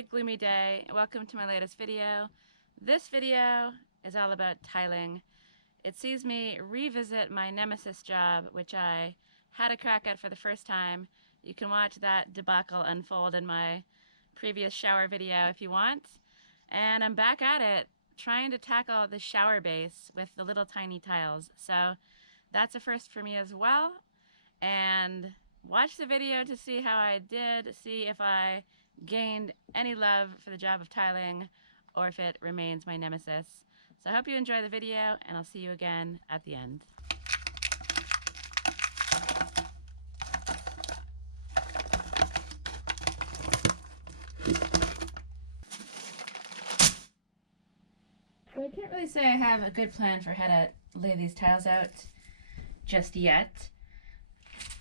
very gloomy day. Welcome to my latest video. This video is all about tiling. It sees me revisit my nemesis job, which I had a crack at for the first time. You can watch that debacle unfold in my previous shower video if you want. And I'm back at it, trying to tackle the shower base with the little tiny tiles. So that's a first for me as well. And watch the video to see how I did, see if I gained any love for the job of tiling or if it remains my nemesis. So I hope you enjoy the video, and I'll see you again at the end. So I can't really say I have a good plan for how to lay these tiles out just yet.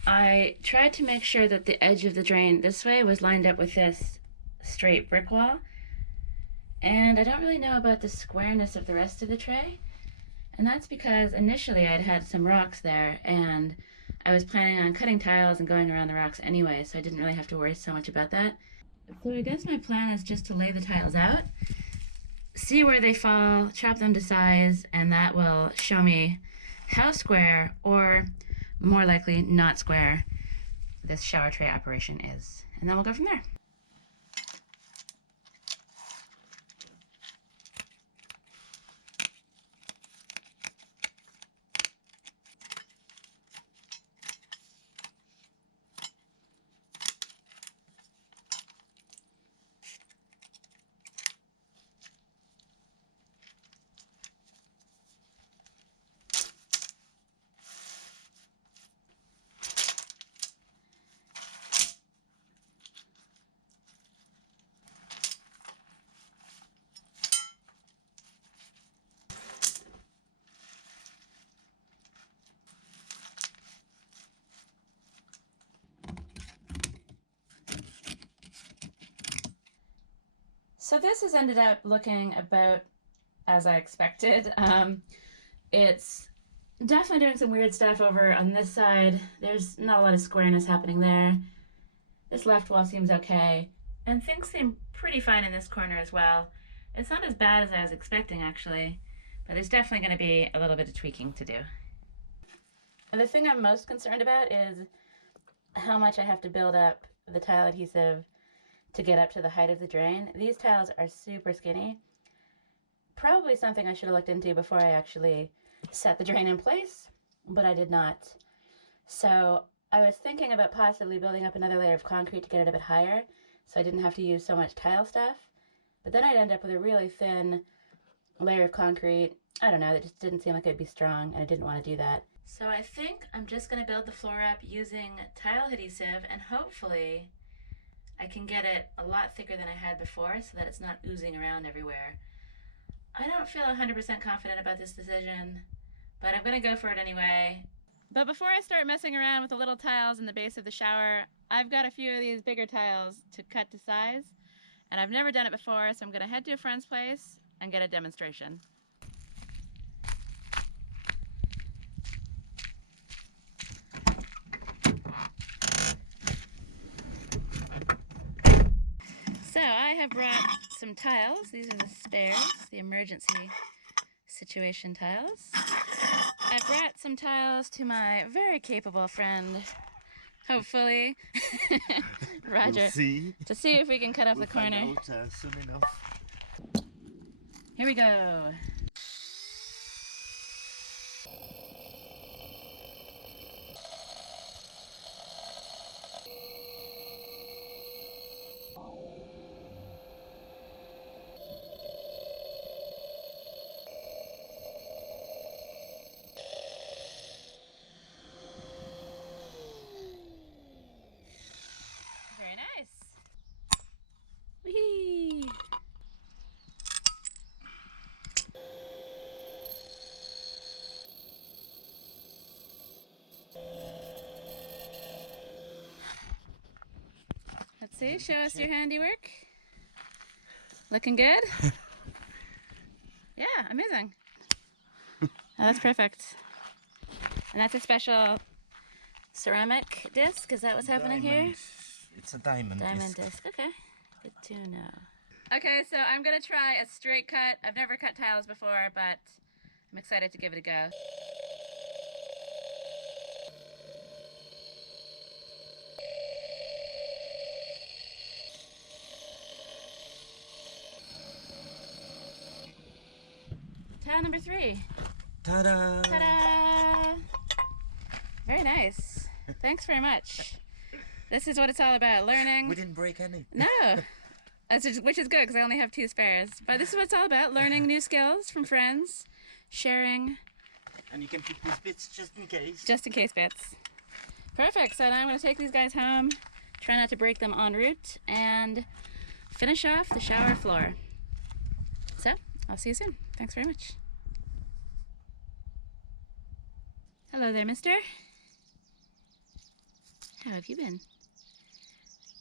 I tried to make sure that the edge of the drain this way was lined up with this straight brick wall. And I don't really know about the squareness of the rest of the tray. And that's because initially I'd had some rocks there and I was planning on cutting tiles and going around the rocks anyway, so I didn't really have to worry so much about that. So I guess my plan is just to lay the tiles out, see where they fall, chop them to size, and that will show me how square, or more likely not square, this shower tray operation is. And then we'll go from there. So this has ended up looking about as I expected. It's definitely doing some weird stuff over on this side. There's not a lot of squareness happening there. This left wall seems okay. And things seem pretty fine in this corner as well. It's not as bad as I was expecting, actually, but there's definitely going to be a little bit of tweaking to do. And the thing I'm most concerned about is how much I have to build up the tile adhesive to get up to the height of the drain. These tiles are super skinny. Probably something I should have looked into before I actually set the drain in place, but I did not. So I was thinking about possibly building up another layer of concrete to get it a bit higher so I didn't have to use so much tile stuff. But then I'd end up with a really thin layer of concrete. I don't know, that just didn't seem like it'd be strong, and I didn't want to do that. So I think I'm just going to build the floor up using tile adhesive, and hopefully I can get it a lot thicker than I had before so that it's not oozing around everywhere. I don't feel 100% confident about this decision, but I'm going to go for it anyway. But before I start messing around with the little tiles in the base of the shower, I've got a few of these bigger tiles to cut to size, and I've never done it before, so I'm going to head to a friend's place and get a demonstration. So I have brought some tiles. These are the spares, the emergency situation tiles. I brought some tiles to my very capable friend, hopefully, Roger, we'll see. To see if we can cut off the corner. Find out, soon enough. Here we go. Very nice. Whee! Let's see, show us your handiwork. Looking good? Yeah, amazing. Oh, that's perfect. And that's a special ceramic disc? Is that what's happening here? It's a diamond Diamond disc. disc, okay. Good to know. Okay, so I'm gonna try a straight cut. I've never cut tiles before, but I'm excited to give it a go. Tile number 3. Ta-da! Ta-da! Very nice. Thanks very much. This is what it's all about, learning. We didn't break any. No. Which is good because I only have 2 spares. But this is what it's all about, learning new skills from friends, sharing. And you can keep these bits just in case. Just in case bits. Perfect. So now I'm going to take these guys home, try not to break them en route, and finish off the shower floor. So, I'll see you soon. Thanks very much. Hello there, mister. How have you been?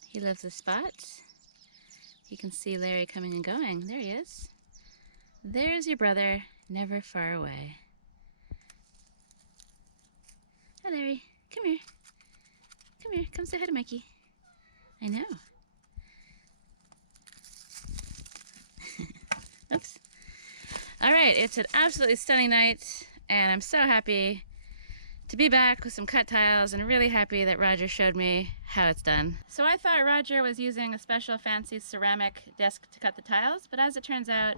He loves the spot. You can see Larry coming and going. There he is. There's your brother, never far away. Hi, Larry. Come here. Come here. Come say hi to Mikey. I know. Oops. All right, it's an absolutely stunning night, and I'm so happy to be back with some cut tiles, and really happy that Roger showed me how it's done. So I thought Roger was using a special fancy ceramic disc to cut the tiles, but as it turns out,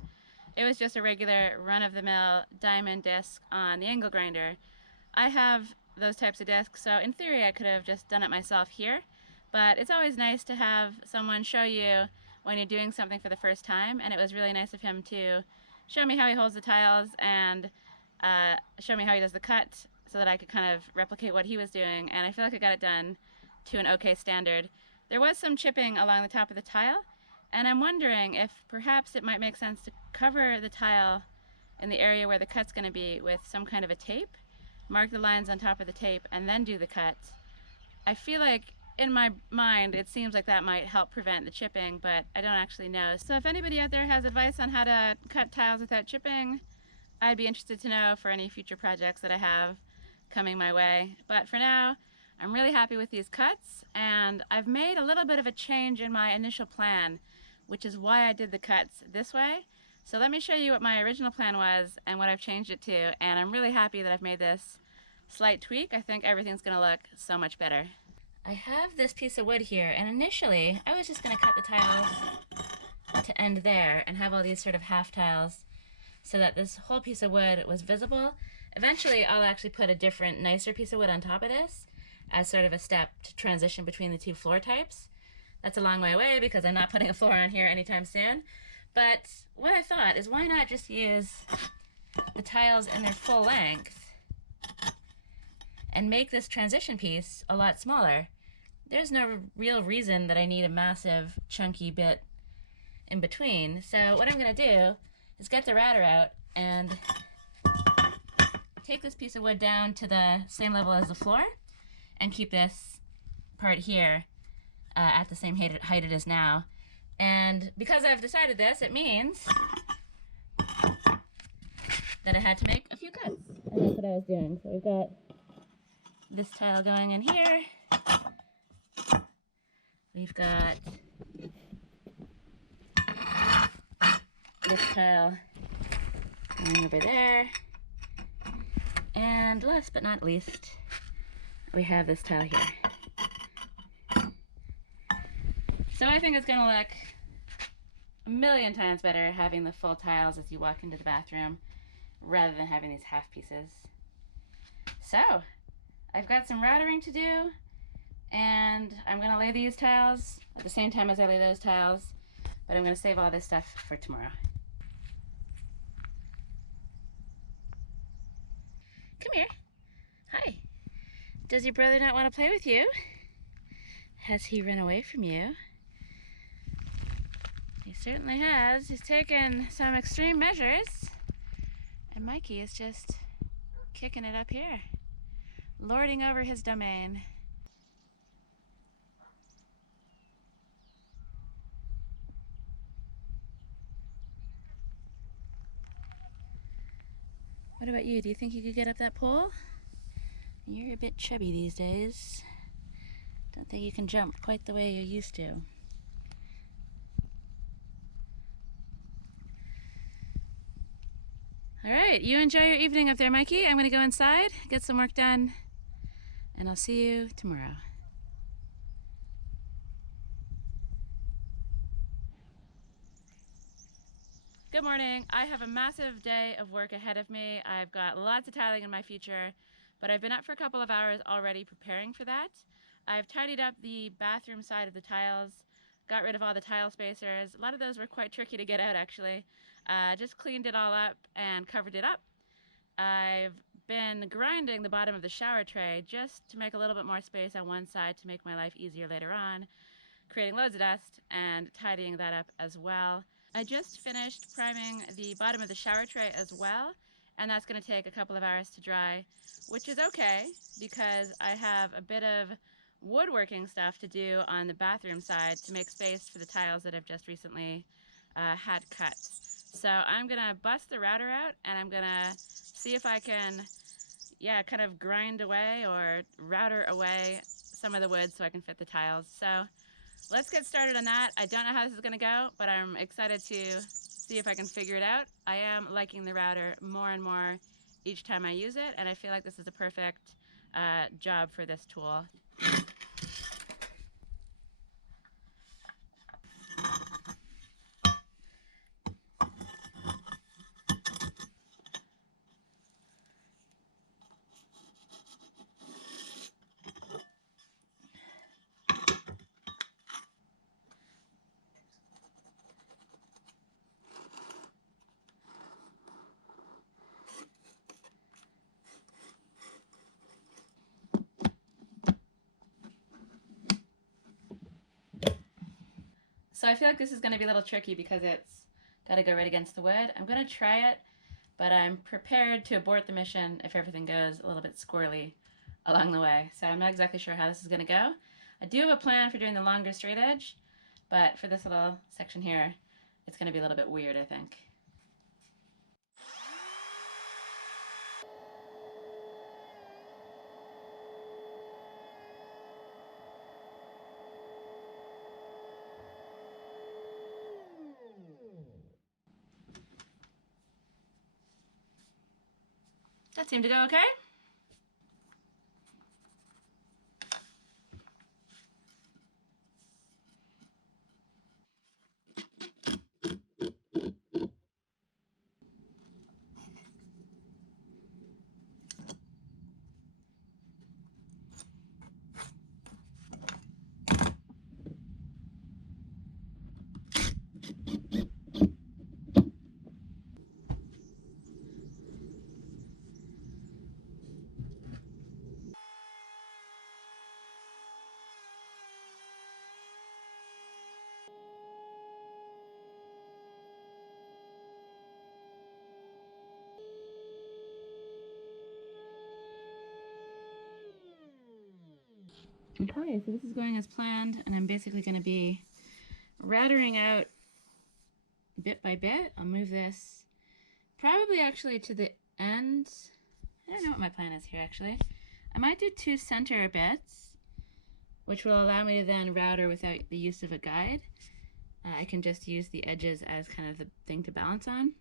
it was just a regular run-of-the-mill diamond disc on the angle grinder. I have those types of discs, so in theory I could have just done it myself here, but it's always nice to have someone show you when you're doing something for the first time, and it was really nice of him to show me how he holds the tiles and show me how he does the cut, so that I could kind of replicate what he was doing, and I feel like I got it done to an okay standard. There was some chipping along the top of the tile, and I'm wondering if perhaps it might make sense to cover the tile in the area where the cut's going to be with some kind of a tape, mark the lines on top of the tape, and then do the cut. I feel like in my mind it seems like that might help prevent the chipping, but I don't actually know. So if anybody out there has advice on how to cut tiles without chipping, I'd be interested to know for any future projects that I have coming my way. But for now, I'm really happy with these cuts, and I've made a little bit of a change in my initial plan, which is why I did the cuts this way. So let me show you what my original plan was and what I've changed it to, and I'm really happy that I've made this slight tweak. I think everything's gonna look so much better. I have this piece of wood here, and initially I was just gonna cut the tiles to end there and have all these sort of half tiles so that this whole piece of wood was visible. Eventually, I'll actually put a different, nicer piece of wood on top of this as sort of a step to transition between the 2 floor types. That's a long way away because I'm not putting a floor on here anytime soon. But what I thought is, why not just use the tiles in their full length and make this transition piece a lot smaller? There's no real reason that I need a massive, chunky bit in between. So what I'm gonna do is get the router out and take this piece of wood down to the same level as the floor and keep this part here at the same height it is now. And because I've decided this, it means that I had to make a few cuts. And that's what I was doing. So we've got this tile going in here. We've got this tile going over there. And last but not least, we have this tile here. So I think it's going to look a million times better having the full tiles as you walk into the bathroom rather than having these half pieces. So I've got some routering to do, and I'm going to lay these tiles at the same time as I lay those tiles, but I'm going to save all this stuff for tomorrow. Come here. Hi. Does your brother not want to play with you? Has he run away from you? He certainly has. He's taken some extreme measures. And Mikey is just kicking it up here, lording over his domain. What about you? Do you think you could get up that pole? You're a bit chubby these days. Don't think you can jump quite the way you used to. All right, you enjoy your evening up there, Mikey. I'm going to go inside, get some work done, and I'll see you tomorrow. Good morning. I have a massive day of work ahead of me. I've got lots of tiling in my future, but I've been up for a couple of hours already preparing for that. I've tidied up the bathroom side of the tiles, got rid of all the tile spacers. A lot of those were quite tricky to get out, actually. Just cleaned it all up and covered it up. I've been grinding the bottom of the shower tray just to make a little bit more space on one side to make my life easier later on, creating loads of dust and tidying that up as well. I just finished priming the bottom of the shower tray as well, and that's going to take a couple of hours to dry, which is okay because I have a bit of woodworking stuff to do on the bathroom side to make space for the tiles that I've just recently had cut. So I'm going to bust the router out and I'm going to see if I can, kind of grind away or router away some of the wood so I can fit the tiles. So let's get started on that. I don't know how this is going to go, but I'm excited to see if I can figure it out. I am liking the router more and more each time I use it, and I feel like this is a perfect job for this tool. So I feel like this is going to be a little tricky because it's got to go right against the wood. I'm going to try it, but I'm prepared to abort the mission if everything goes a little bit squirrely along the way. So I'm not exactly sure how this is going to go. I do have a plan for doing the longer straight edge, but for this little section here, it's going to be a little bit weird, I think. That seemed to go okay. Okay, so this is going as planned, and I'm basically going to be routering out bit by bit. I'll move this probably actually to the end. I don't know what my plan is here, actually. I might do 2 center bits, which will allow me to then router without the use of a guide. I can just use the edges as kind of the thing to balance on.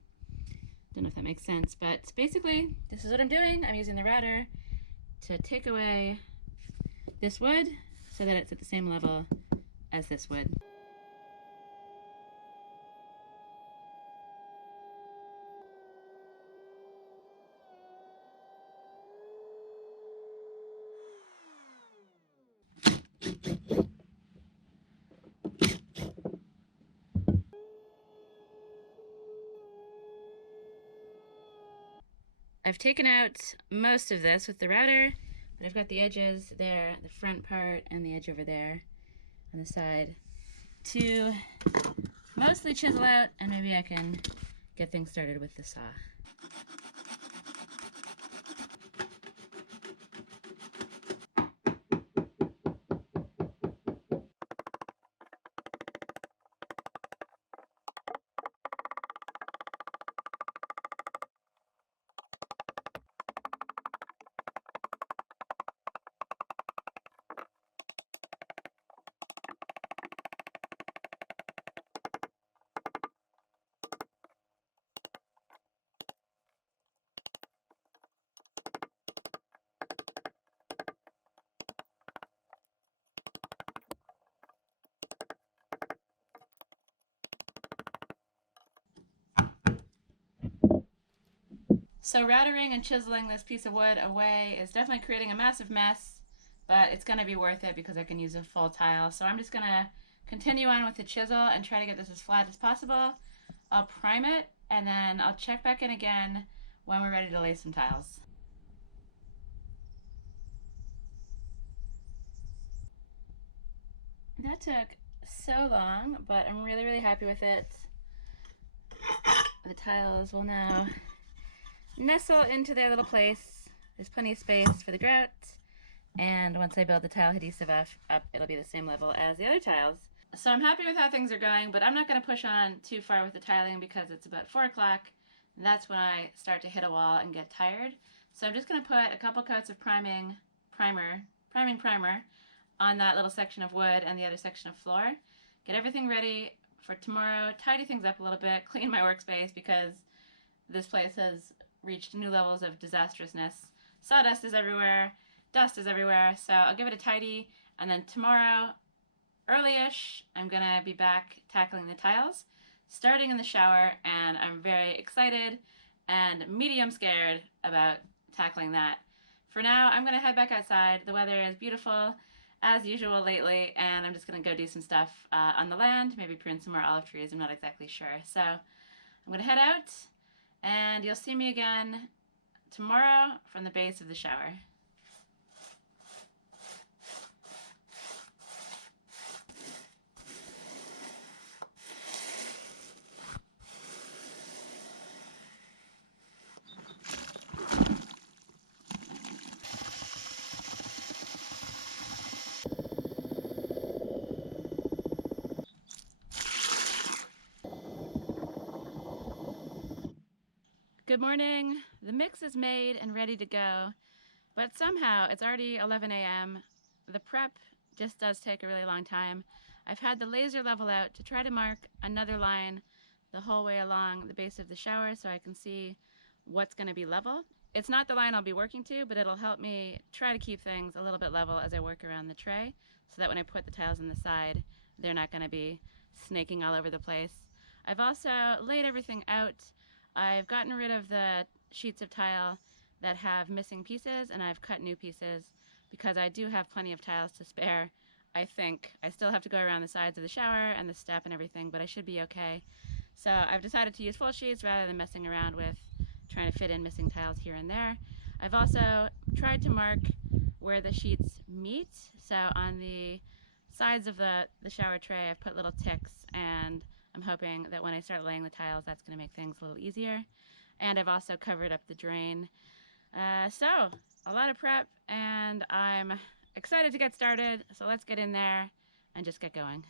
Don't know if that makes sense, but basically this is what I'm doing. I'm using the router to take away this wood so that it's at the same level as this wood. I've taken out most of this with the router, but I've got the edges there, the front part, and the edge over there on the side to mostly chisel out, and maybe I can get things started with the saw. So routering and chiseling this piece of wood away is definitely creating a massive mess, but it's going to be worth it because I can use a full tile. So I'm just going to continue on with the chisel and try to get this as flat as possible. I'll prime it and then I'll check back in again when we're ready to lay some tiles. That took so long, but I'm really, really happy with it. The tiles will now nestle into their little place. There's plenty of space for the grout, and once I build the tile adhesive up, it'll be the same level as the other tiles. So I'm happy with how things are going, but I'm not going to push on too far with the tiling because it's about 4 o'clock, and that's when I start to hit a wall and get tired. So I'm just going to put a couple coats of primer on that little section of wood and the other section of floor. Get everything ready for tomorrow, tidy things up a little bit, clean my workspace because this place has reached new levels of disastrousness. Sawdust is everywhere, dust is everywhere, so I'll give it a tidy, and then tomorrow, early-ish, I'm gonna be back tackling the tiles, starting in the shower, and I'm very excited and medium scared about tackling that. For now, I'm gonna head back outside. The weather is beautiful as usual lately, and I'm just gonna go do some stuff on the land, maybe prune some more olive trees, I'm not exactly sure. So I'm gonna head out, and you'll see me again tomorrow from the base of the shower. Good morning. The mix is made and ready to go, but somehow it's already 11 a.m. The prep just does take a really long time. I've had the laser level out to try to mark another line the whole way along the base of the shower so I can see what's going to be level. It's not the line I'll be working to, but it'll help me try to keep things a little bit level as I work around the tray so that when I put the tiles on the side, they're not going to be snaking all over the place. I've also laid everything out. I've gotten rid of the sheets of tile that have missing pieces, and I've cut new pieces because I do have plenty of tiles to spare. I think I still have to go around the sides of the shower and the step and everything, but I should be okay. So I've decided to use full sheets rather than messing around with trying to fit in missing tiles here and there. I've also tried to mark where the sheets meet. So on the sides of the shower tray, I've put little ticks, and I'm hoping that when I start laying the tiles, that's going to make things a little easier. And I've also covered up the drain. So a lot of prep, and I'm excited to get started. So let's get in there and just get going.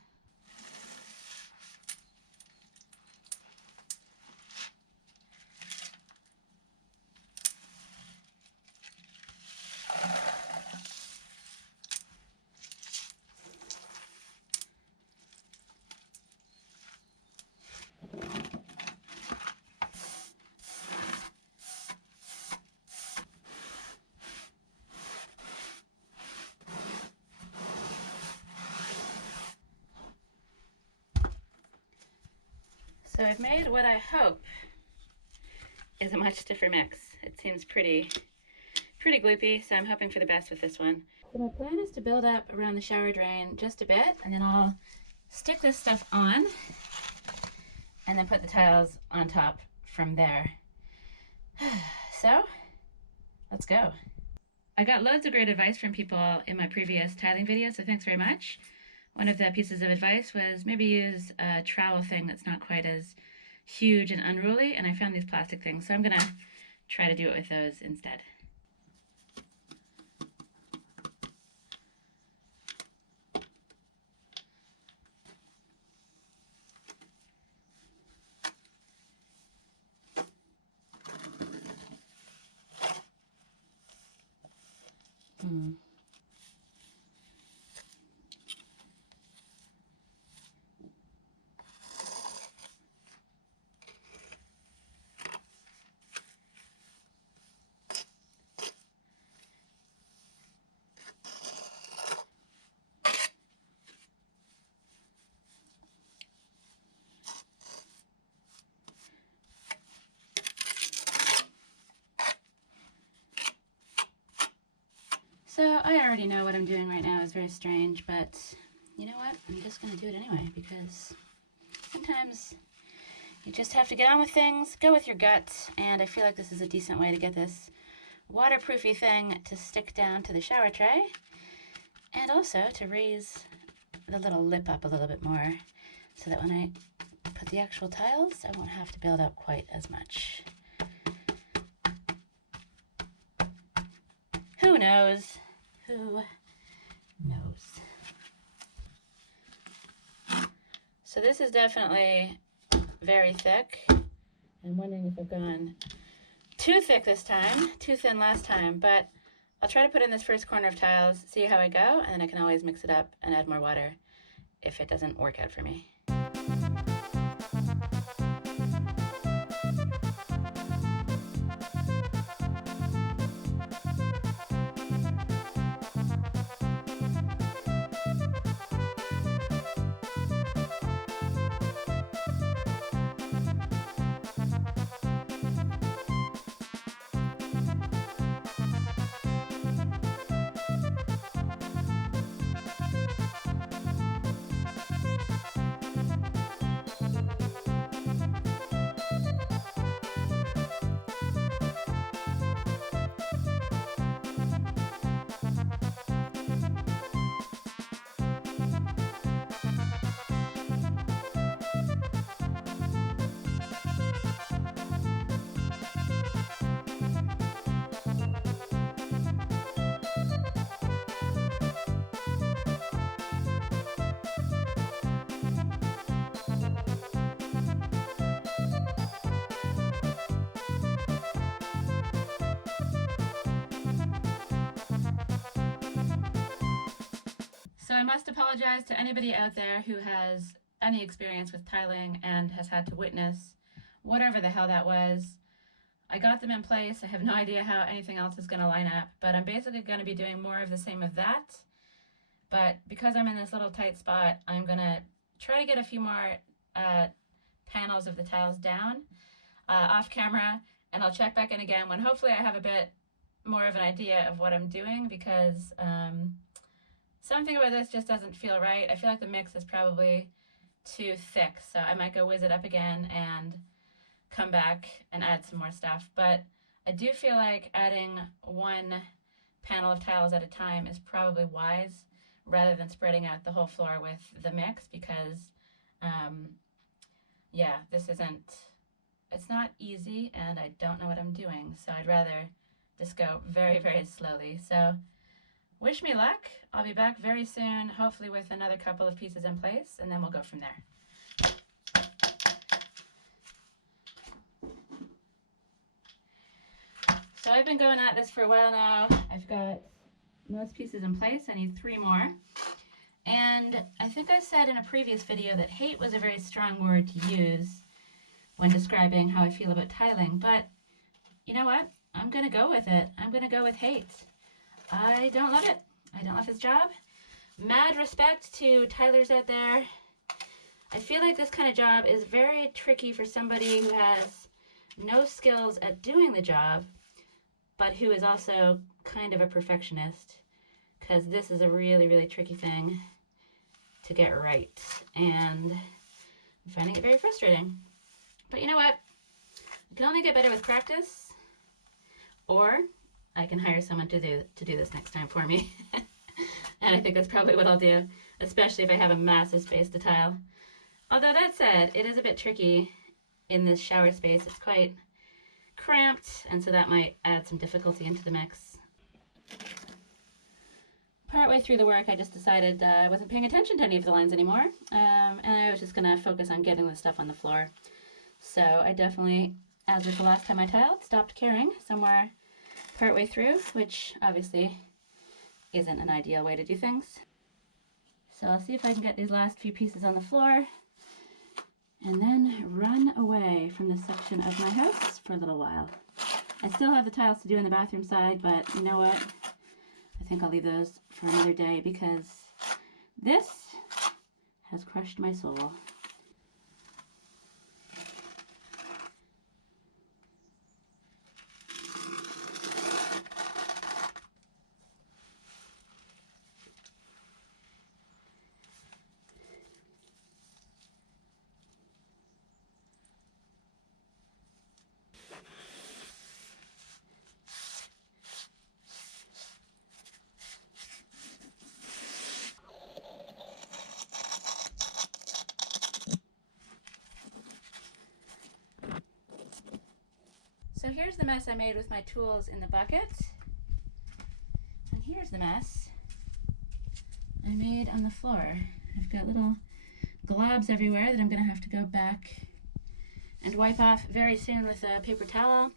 So I've made what I hope is a much stiffer mix. It seems pretty gloopy, so I'm hoping for the best with this one. So my plan is to build up around the shower drain just a bit, and then I'll stick this stuff on and then put the tiles on top from there. So let's go. I got loads of great advice from people in my previous tiling video, so thanks very much. One of the pieces of advice was maybe use a trowel thing that's not quite as huge and unruly, and I found these plastic things, so I'm gonna try to do it with those instead. So I already know what I'm doing right now is very strange, but you know what? I'm just going to do it anyway because sometimes you just have to get on with things, go with your gut, and I feel like this is a decent way to get this waterproofy thing to stick down to the shower tray and also to raise the little lip up a little bit more so that when I put the actual tiles, I won't have to build up quite as much. Who knows? Who knows? So this is definitely very thick. I'm wondering if I've gone too thick this time, too thin last time, but I'll try to put in this first corner of tiles, see how I go, and then I can always mix it up and add more water if it doesn't work out for me. So I must apologize to anybody out there who has any experience with tiling and has had to witness whatever the hell that was. I got them in place. I have no idea how anything else is going to line up, but I'm basically going to be doing more of the same of that. But because I'm in this little tight spot, I'm going to try to get a few more panels of the tiles down off camera, and I'll check back in again when hopefully I have a bit more of an idea of what I'm doing, because something about this just doesn't feel right. I feel like the mix is probably too thick, so I might go whiz it up again and come back and add some more stuff. But I do feel like adding one panel of tiles at a time is probably wise rather than spreading out the whole floor with the mix, because yeah, it's not easy and I don't know what I'm doing, so I'd rather just go very, very slowly. So wish me luck. I'll be back very soon, hopefully with another couple of pieces in place, and then we'll go from there. So I've been going at this for a while now. I've got most pieces in place. I need 3 more. And I think I said in a previous video that hate was a very strong word to use when describing how I feel about tiling, but you know what? I'm gonna go with it. I'm gonna go with hate. I don't love it. I don't love his job. Mad respect to tilers out there. I feel like this kind of job is very tricky for somebody who has no skills at doing the job, but who is also kind of a perfectionist, because this is a really, really tricky thing to get right, and I'm finding it very frustrating. But you know what? I can only get better with practice, or I can hire someone to do this next time for me. And I think that's probably what I'll do, especially if I have a massive space to tile. Although that said, it is a bit tricky in this shower space. It's quite cramped, and so that might add some difficulty into the mix. Partway through the work, I just decided I wasn't paying attention to any of the lines anymore, and I was just going to focus on getting the stuff on the floor. So I definitely, as with the last time I tiled, stopped caring somewhere partway through, which obviously isn't an ideal way to do things. So I'll see if I can get these last few pieces on the floor and then run away from this section of my house for a little while. I still have the tiles to do in the bathroom side, but you know what? I think I'll leave those for another day because this has crushed my soul. So here's the mess I made with my tools in the bucket. And here's the mess I made on the floor. I've got little globs everywhere that I'm gonna have to go back and wipe off very soon with a paper towel.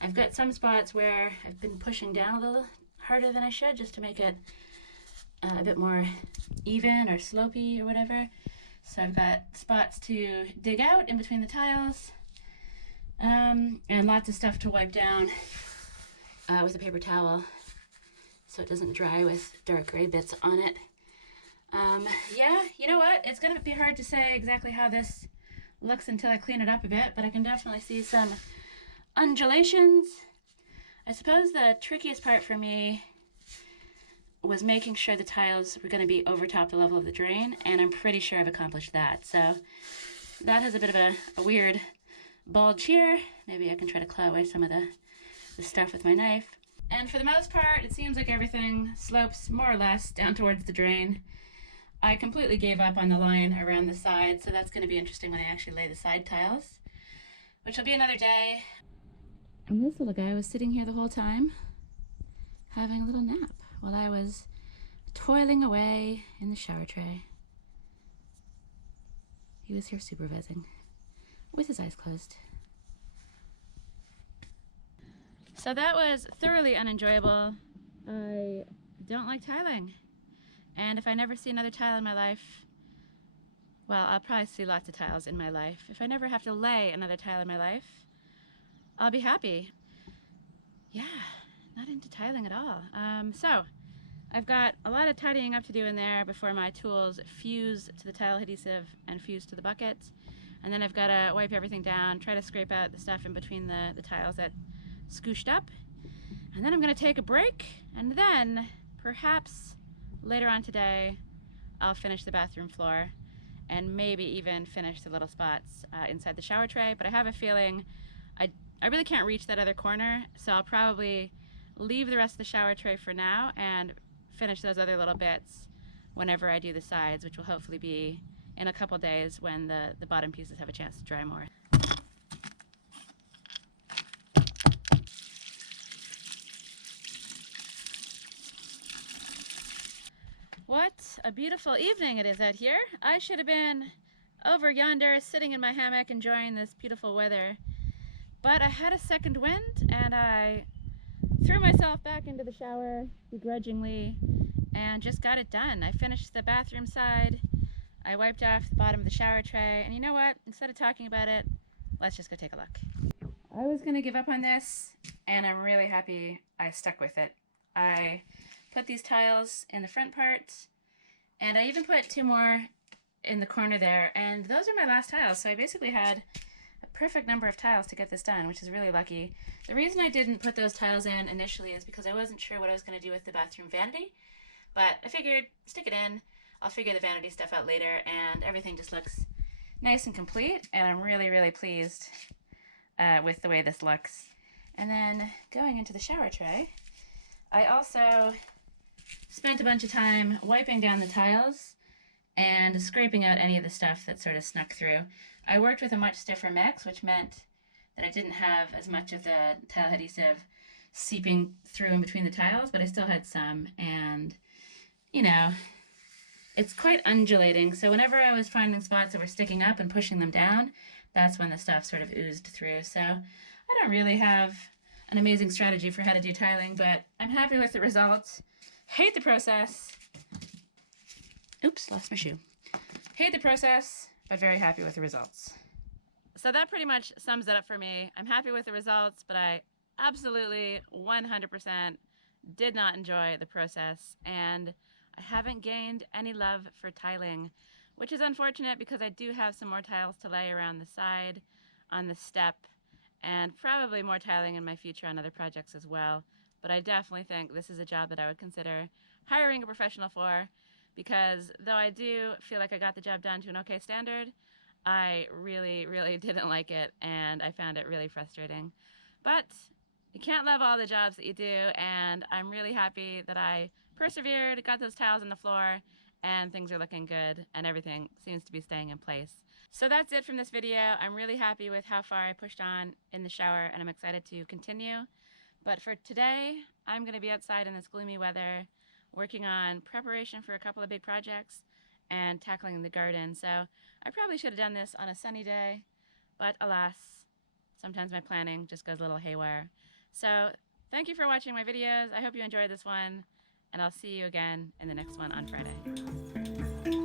I've got some spots where I've been pushing down a little harder than I should just to make it a bit more even or slopey or whatever. So I've got spots to dig out in between the tiles, and lots of stuff to wipe down with a paper towel so it doesn't dry with dark gray bits on it. Yeah, you know what? It's gonna be hard to say exactly how this looks until I clean it up a bit, but I can definitely see some undulations. I suppose the trickiest part for me was making sure the tiles were going to be over top the level of the drain, and I'm pretty sure I've accomplished that. So that has a bit of a weird bulge here. Maybe I can try to claw away some of the stuff with my knife. And for the most part, it seems like everything slopes more or less down towards the drain. I completely gave up on the line around the side, so that's going to be interesting when I actually lay the side tiles, which will be another day. And this little guy was sitting here the whole time, having a little nap while I was toiling away in the shower tray. He was here supervising with his eyes closed. So that was thoroughly unenjoyable. I don't like tiling. And if I never see another tile in my life, well, I'll probably see lots of tiles in my life. If I never have to lay another tile in my life, I'll be happy. Yeah, not into tiling at all. So I've got a lot of tidying up to do in there before my tools fuse to the tile adhesive and fuse to the bucket. And then I've got to wipe everything down, try to scrape out the stuff in between the tiles that scooshed up. And then I'm going to take a break, and then perhaps later on today I'll finish the bathroom floor and maybe even finish the little spots inside the shower tray. But I have a feeling I really can't reach that other corner, so I'll probably leave the rest of the shower tray for now and finish those other little bits whenever I do the sides, which will hopefully be in a couple days when the bottom pieces have a chance to dry more. What a beautiful evening it is out here. I should have been over yonder sitting in my hammock enjoying this beautiful weather, but I had a second wind and I threw myself back into the shower begrudgingly and just got it done. I finished the bathroom side, I wiped off the bottom of the shower tray, and you know what? Instead of talking about it, let's just go take a look. I was gonna give up on this, and I'm really happy I stuck with it. I put these tiles in the front part, and I even put 2 more in the corner there, and those are my last tiles, so I basically had a perfect number of tiles to get this done, which is really lucky. The reason I didn't put those tiles in initially is because I wasn't sure what I was going to do with the bathroom vanity, but I figured stick it in, I'll figure the vanity stuff out later, and everything just looks nice and complete, and I'm really pleased with the way this looks. And then going into the shower tray, I also spent a bunch of time wiping down the tiles and scraping out any of the stuff that sort of snuck through. I worked with a much stiffer mix, which meant that I didn't have as much of the tile adhesive seeping through in between the tiles, but I still had some, and you know, it's quite undulating, so whenever I was finding spots that were sticking up and pushing them down, that's when the stuff sort of oozed through. So I don't really have an amazing strategy for how to do tiling, but I'm happy with the results. Hate the process. Oops, lost my shoe. Hate the process, but very happy with the results. So that pretty much sums it up for me. I'm happy with the results, but I absolutely 100% did not enjoy the process, and I haven't gained any love for tiling, which is unfortunate because I do have some more tiles to lay around the side, on the step, and probably more tiling in my future on other projects as well. But I definitely think this is a job that I would consider hiring a professional for, because though I do feel like I got the job done to an okay standard, I really didn't like it, and I found it really frustrating. But you can't love all the jobs that you do, and I'm really happy that I persevered, got those tiles on the floor, and things are looking good, and everything seems to be staying in place. So that's it from this video. I'm really happy with how far I pushed on in the shower, and I'm excited to continue. But for today, I'm going to be outside in this gloomy weather, working on preparation for a couple of big projects and tackling the garden. So I probably should have done this on a sunny day, but alas, sometimes my planning just goes a little haywire. So thank you for watching my videos. I hope you enjoyed this one, and I'll see you again in the next one on Friday.